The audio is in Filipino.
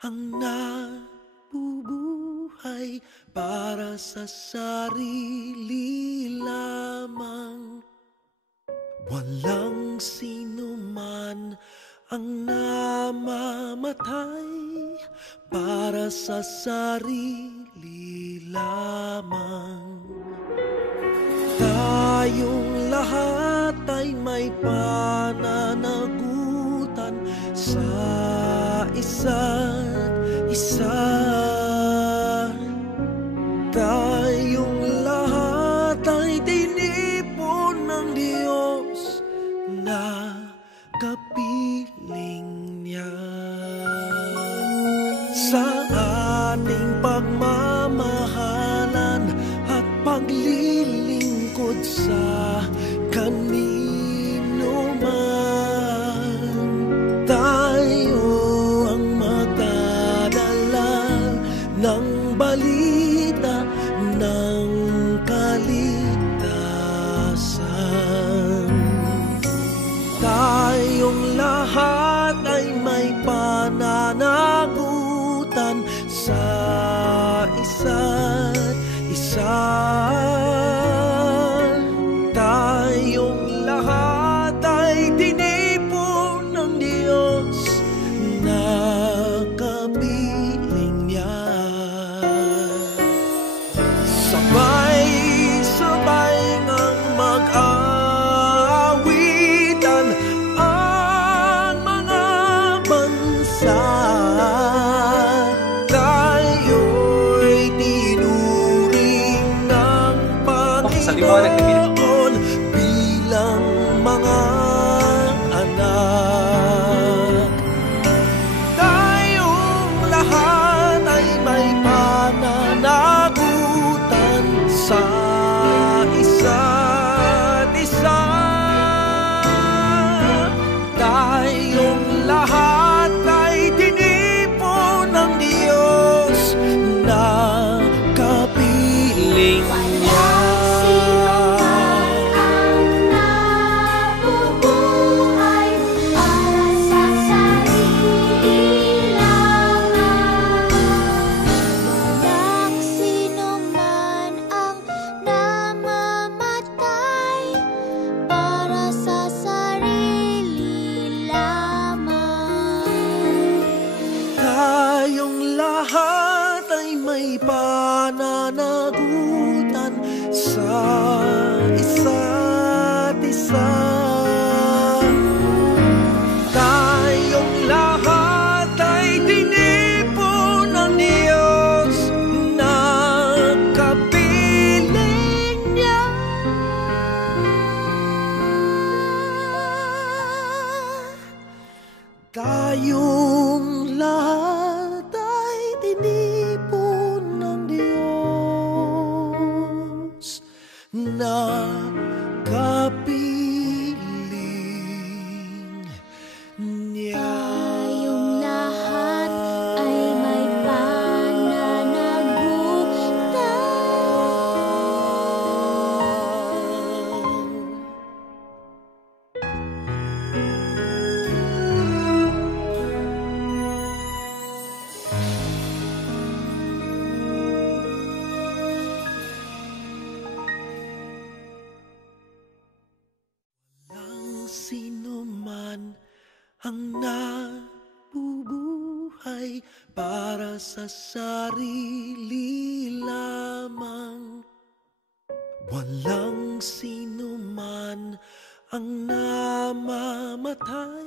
ang nabubuhay para sa sarili lamang. Walang sino man ang namamatay para sa sarili lamang. Tayong lahat ay may pananagutan sa isa't isa. Tayong lahat ay tinipon ng Diyos na kapiling niya. Sa ating pagmamahalan at paglilingkod sa kanino man, tayo ang magdadala ng balita ng kaligtasan. Tayong lahat ay may pananagutan sa isa't isa. Tayong lahat ay tinipon ng Diyos na kapiling niya. Sabay-sabay ngang mag-aawitan ang mga bansa. Tayo'y tinuring ng Panginoon bilang mga anak. Tayong lahat ay may pananagutan sa isa't isa. Tayong lahat ay tinipon ng Diyos na kapiling niya. Tayong lahat ay may pananagutan sa isa't isa. Tayong lahat ay tinipon ng Diyos na kapiling niya. Tayong lahat ay tinipon ng Diyos na kapiling niya. Tayong lahat ay may Sino man ang nabubuhay para sa sarili lamang. Walang sino man ang namamatay